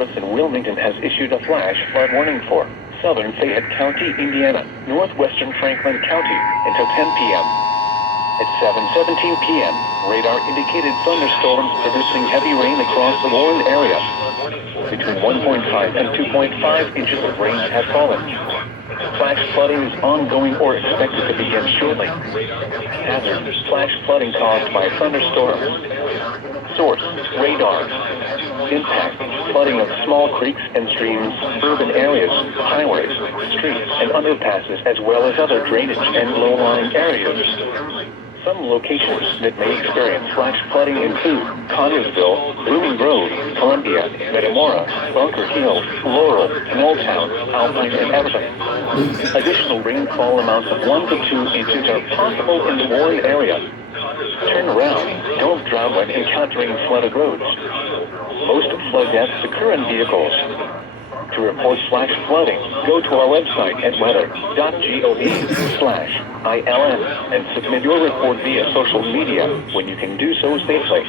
Service in Wilmington has issued a flash flood warning for southern Fayette County, Indiana, northwestern Franklin County until 10 p.m. At 7:17 p.m., radar indicated thunderstorms producing heavy rain across the warned area. Between 1.5 and 2.5 inches of rain have fallen. Flash flooding is ongoing or expected to begin shortly. Hazard: flash flooding caused by thunderstorms. Source: radar. Impact: flooding of small creeks and streams, urban areas, highways, streets, and underpasses, as well as other drainage and low-lying areas. Some locations that may experience flash flooding include Connersville, Blooming Grove, Columbia, Metamora, Bunker Hill, Laurel, Smalltown, Alpine, and Everton. Additional rainfall amounts of 1 to 2 inches are possible in the warned area. Turn around. Don't drown when encountering flooded roads. Most flood deaths occur in vehicles. To report flash flooding, go to our website at weather.gov/ILM and submit your report via social media when you can do so safely.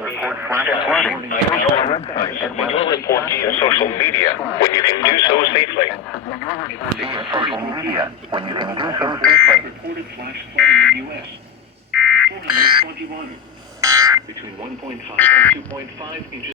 Report flash flooding. Go to our website at social media when you can do so safely. social media when you can do so safely. Reported flash flooding in the U.S. 421. Between 1.5 and 2.5 inches.